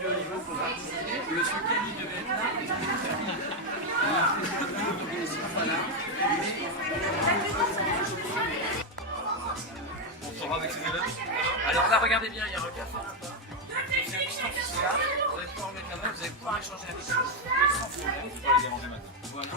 Monsieur Kelly devait être là. On sera avec ses élèves. Alors là, regardez bien, il y a un regard par là-bas. C'est un petit officier là. Vous allez pouvoir mettre la main, vous allez pouvoir échanger avec eux. Sans problème. On va les déranger maintenant. Voilà.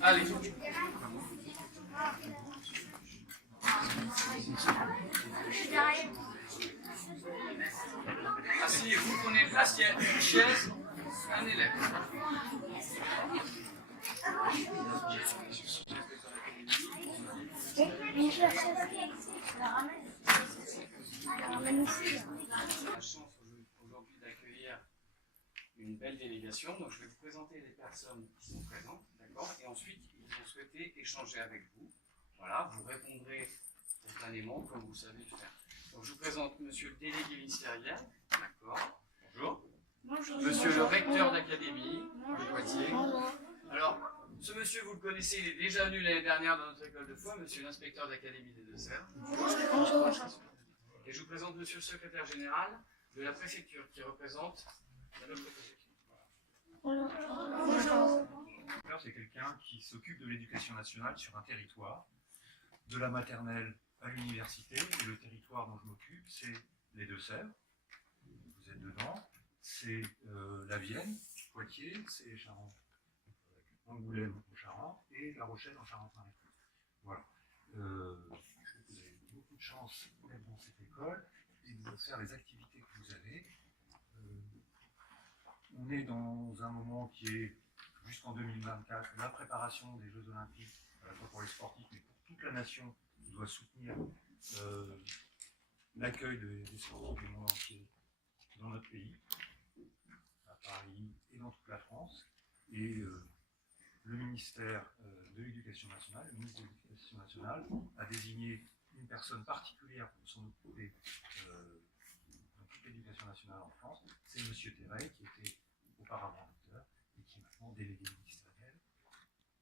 Allez. Asseyez-vous, prenez place, il y a une chaise, un élève. La chance aujourd'hui d'accueillir une belle délégation, donc je vais vous présenter les personnes qui sont présentes, d'accord, et ensuite ils ont souhaité échanger avec vous. Voilà, vous répondrez spontanément comme vous savez le faire. Donc je vous présente monsieur le délégué ministériel, d'accord, bonjour. Bonjour. Monsieur le recteur d'académie, de Poitiers. Alors, ce monsieur, vous le connaissez, il est déjà venu l'année dernière dans notre école de foi, monsieur l'inspecteur d'académie des Deux-Sèvres. Et je vous présente monsieur le secrétaire général de la préfecture qui représente notre préfecture. Bonjour. C'est quelqu'un qui s'occupe de l'éducation nationale sur un territoire, de la maternelle à l'université, et le territoire dont je m'occupe, c'est les Deux-Sèvres, vous êtes dedans, c'est la Vienne, Poitiers, c'est Charente, Angoulême en Charente, et La Rochelle en Charente-Maritime. Voilà. Je trouve que vous avez beaucoup de chance d'être dans cette école et de faire les activités que vous avez. On est dans un moment qui est, jusqu'en 2024, la préparation des Jeux Olympiques, à la fois pour les sportifs, mais pour toute la nation, qui doit soutenir l'accueil des sportifs du monde entier dans notre pays, à Paris et dans toute la France. Et le ministère de l'Éducation nationale, le ministre de l'Éducation nationale, a désigné une personne particulière pour s'en occuper dans toute l'éducation nationale en France. C'est M. Terret, qui était auparavant recteur et qui est maintenant délégué ministériel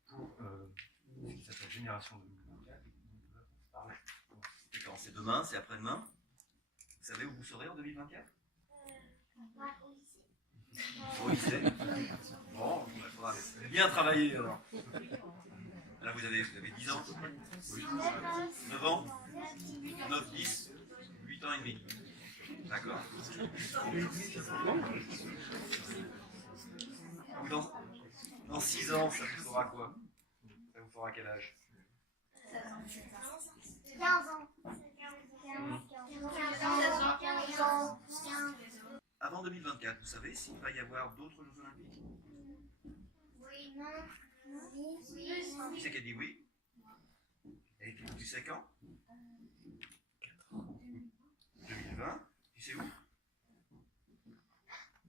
pour ce qui s'appelle Génération 2024 et dont on va parler. C'est quand? C'est demain? C'est après-demain? Vous savez où vous serez en 2024? Au lycée. Bon, il faudra bien travailler alors. Là vous avez 10 ans? 9 ans? 9, 10, 8 ans et demi. D'accord. Dans 6 ans, ça vous fera quoi? Ça vous fera quel âge? 15 ans. Avant 2024, vous savez s'il va y avoir d'autres Jeux Olympiques? Oui, non. Qui c'est qui a dit oui? Et tu sais quand? 2020. Tu sais où?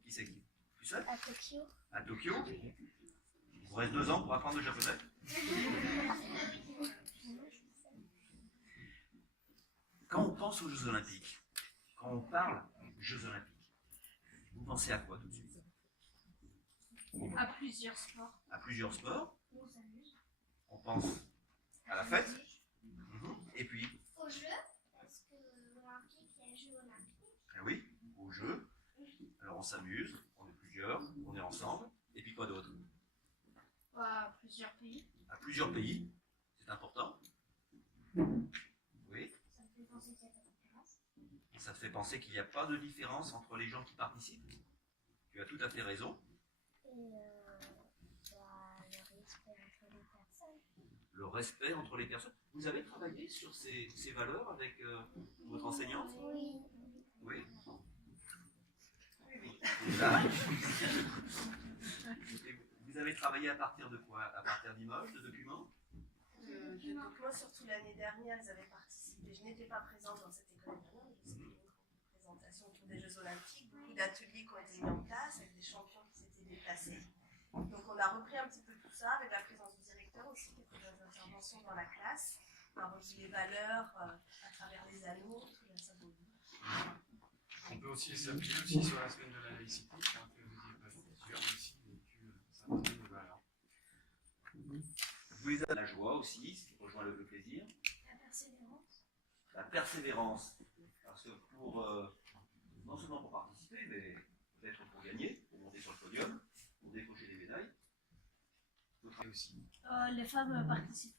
Qui c'est qui? Tu sais? À Tokyo. À Tokyo. Il vous reste 2 ans pour apprendre le japonais. Quand on pense aux Jeux Olympiques, quand on parle Jeux Olympiques, Vous pensez à quoi tout de suite? À plusieurs sports. À plusieurs sports. On s'amuse. On pense à la fête. Et puis, Au jeu, parce que l'Olympique, il y a les Jeux olympiques. ah oui, au jeu. Alors on s'amuse, on est plusieurs, on est ensemble. Et puis quoi d'autre? À plusieurs pays. À plusieurs pays, c'est important. Oui. Ça me fait penser qu'il y a pas de différence. Et ça te fait penser qu'il n'y a pas de différence entre les gens qui participent. Tu as tout à fait raison. Et le respect entre les personnes. Le respect entre les personnes. Vous avez travaillé sur ces valeurs avec votre enseignante? Oui. Oui. Et là, vous avez travaillé à partir de quoi? À partir d'images, de documents? Donc moi, surtout l'année dernière, ils avaient participé. Je n'étais pas présente dans cette école d'année, mais c'était une présentation autour des Jeux Olympiques, beaucoup d'ateliers qui ont été mis en place avec des champions qui s'étaient déplacés. Donc on a repris un petit peu tout ça avec la présence du directeur aussi, qui était dans des interventions dans la classe. On a revu les valeurs à travers les anneaux, tout la symbolique. On peut aussi s'appuyer aussi sur la semaine de la laïcité, que vous y êtes pas plusieurs, mais aussi vécu certaines de valeurs. Vous les avez la joie aussi, ce qui rejoint le plaisir. La persévérance. La persévérance. Parce que pour, non seulement pour participer, mais peut-être pour gagner, pour monter sur le podium, pour décrocher des médailles. Et aussi Les femmes participent.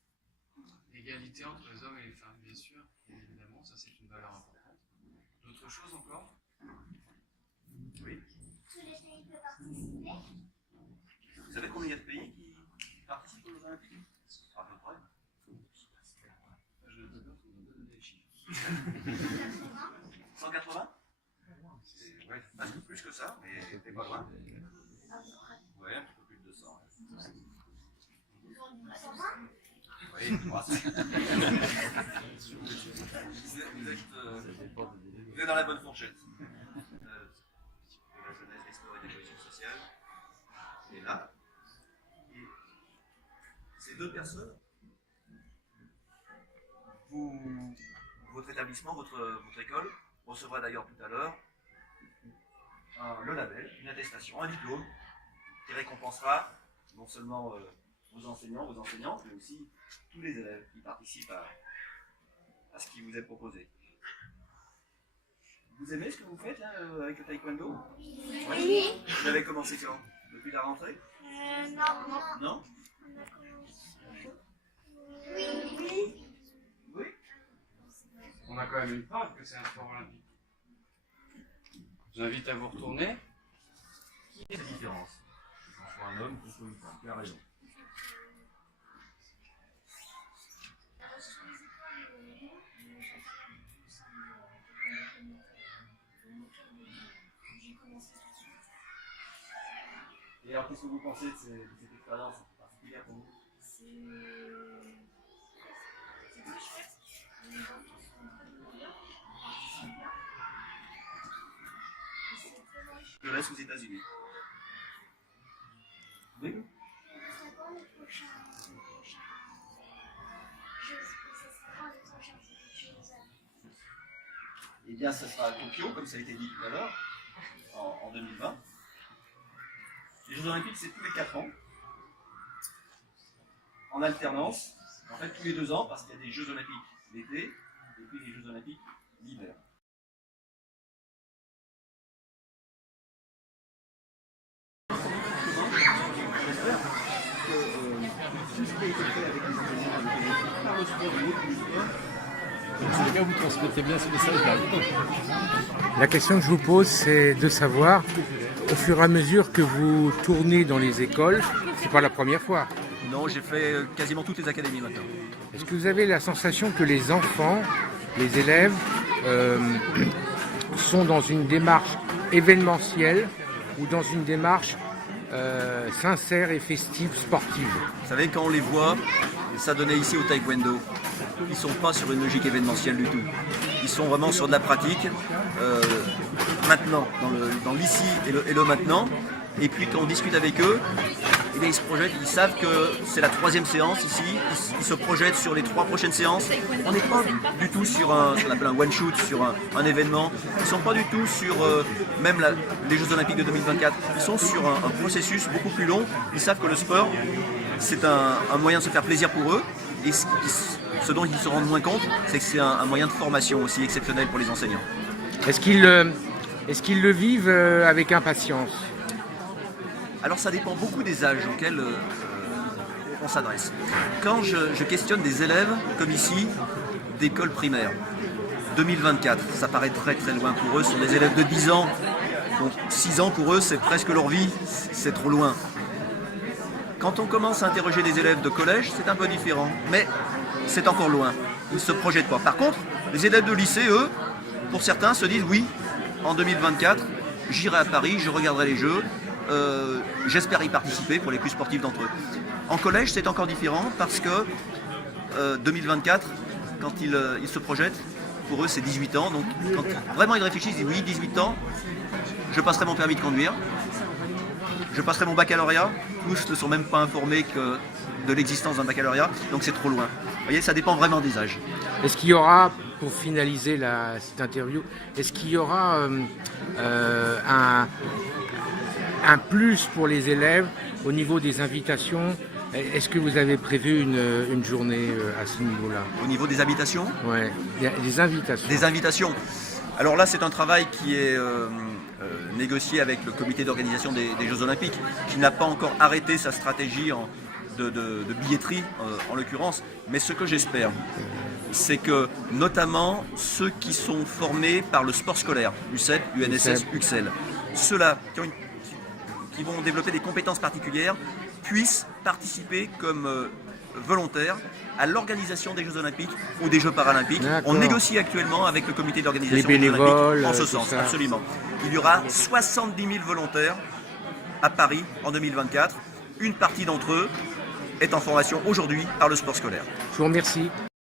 l'égalité entre les hommes et les femmes, bien sûr, et évidemment, ça c'est une valeur importante. D'autres choses encore? Oui. Tous les pays peuvent participer. Vous savez combien il y a de pays qui participent aux Jeux Olympiques? À peu près. Je ne peux pas vous donner les chiffres. 180? C'est ouais, un peu plus que ça, mais t'es pas loin. Ouais, un peu plus de 200. Oui, 300. Vous êtes dans la bonne fourchette. De la jeunesse, des sports et des cohésions sociales. Et là, ces deux personnes, votre établissement, votre école, recevra d'ailleurs tout à l'heure le label, une attestation, un diplôme qui récompensera non seulement vos enseignants, vos enseignantes, mais aussi tous les élèves qui participent à ce qui vous est proposé. Vous aimez ce que vous faites là avec le taekwondo? Oui. Vous avez commencé quand? Depuis la rentrée? Non. Non? On a commencé. Oui. Oui? On a quand même une preuve que c'est un sport olympique. Je vous invite à vous retourner. Quelle est la différence entre un homme contre une femme? Tu as raison. Et alors, qu'est-ce que vous pensez de cette expérience particulière pour vous? C'est très chouette. Les enfants sont très bien. C'est très riche. Je reste aux États-Unis. Oui? C'est quand les prochains Jeux? Ce sera quand les prochains Jeux? Eh bien, ça sera à Tokyo, comme ça a été dit tout à l'heure, en 2020. Les Jeux Olympiques, c'est tous les 4 ans, en alternance, en fait tous les 2 ans, parce qu'il y a des Jeux Olympiques l'été, et puis des Jeux Olympiques l'hiver. J'espère que tout ce qui a été fait avec les enseignants par le sport ou autre sport, En tout cas, vous transmettez bien ce message-là. La question que je vous pose, c'est de savoir, au fur et à mesure que vous tournez dans les écoles, c'est pas la première fois. Non, j'ai fait quasiment toutes les académies maintenant. Est-ce que vous avez la sensation que les enfants, les élèves, sont dans une démarche événementielle ou dans une démarche sincère et festive, sportive? Vous savez, quand on les voit, ça donnait ici au taekwondo, ils ne sont pas sur une logique événementielle du tout. Ils sont vraiment sur de la pratique, maintenant, dans l'ici et le maintenant. Et puis quand on discute avec eux, eh bien, ils se projettent, ils savent que c'est la 3e séance ici, ils se projettent sur les 3 prochaines séances. On n'est pas du tout sur ce qu'on appelle un one-shoot, sur un événement. Ils ne sont pas du tout sur même les Jeux Olympiques de 2024. Ils sont sur un processus beaucoup plus long. Ils savent que le sport, c'est un moyen de se faire plaisir pour eux. Et ce dont ils se rendent moins compte, c'est que c'est un moyen de formation aussi exceptionnel pour les enseignants. Est-ce qu'ils le vivent avec impatience? Alors ça dépend beaucoup des âges auxquels on s'adresse. Quand je questionne des élèves, comme ici, d'école primaire, 2024, ça paraît très très loin pour eux, ce sont des élèves de 10 ans, donc 6 ans pour eux c'est presque leur vie, c'est trop loin. Quand on commence à interroger des élèves de collège, c'est un peu différent, mais c'est encore loin, ils ne se projettent pas. Par contre, les élèves de lycée, eux, pour certains, se disent oui, en 2024, j'irai à Paris, je regarderai les Jeux, j'espère y participer pour les plus sportifs d'entre eux. En collège, c'est encore différent parce que 2024, quand ils se projettent, pour eux c'est 18 ans, donc quand vraiment ils réfléchissent, ils disent oui, 18 ans, je passerai mon permis de conduire, je passerai mon baccalauréat, tous ne sont même pas informés de l'existence d'un baccalauréat, donc c'est trop loin. Vous voyez, ça dépend vraiment des âges. Est-ce qu'il y aura, pour finaliser cette interview, est-ce qu'il y aura un plus pour les élèves au niveau des invitations? Est-ce que vous avez prévu une journée à ce niveau-là? Au niveau des invitations? Ouais, des invitations. Des invitations. Alors là, c'est un travail qui est négocié avec le comité d'organisation des Jeux Olympiques, qui n'a pas encore arrêté sa stratégie de billetterie, en l'occurrence. Mais ce que j'espère, c'est que notamment ceux qui sont formés par le sport scolaire, UCEP, UNSS, UXL, ceux-là qui vont développer des compétences particulières, puissent participer comme volontaires à l'organisation des Jeux Olympiques ou des Jeux Paralympiques. On négocie actuellement avec le comité d'organisation des Jeux Olympiques en ce sens, absolument. Il y aura 70 000 volontaires à Paris en 2024. Une partie d'entre eux est en formation aujourd'hui par le sport scolaire. Je vous remercie.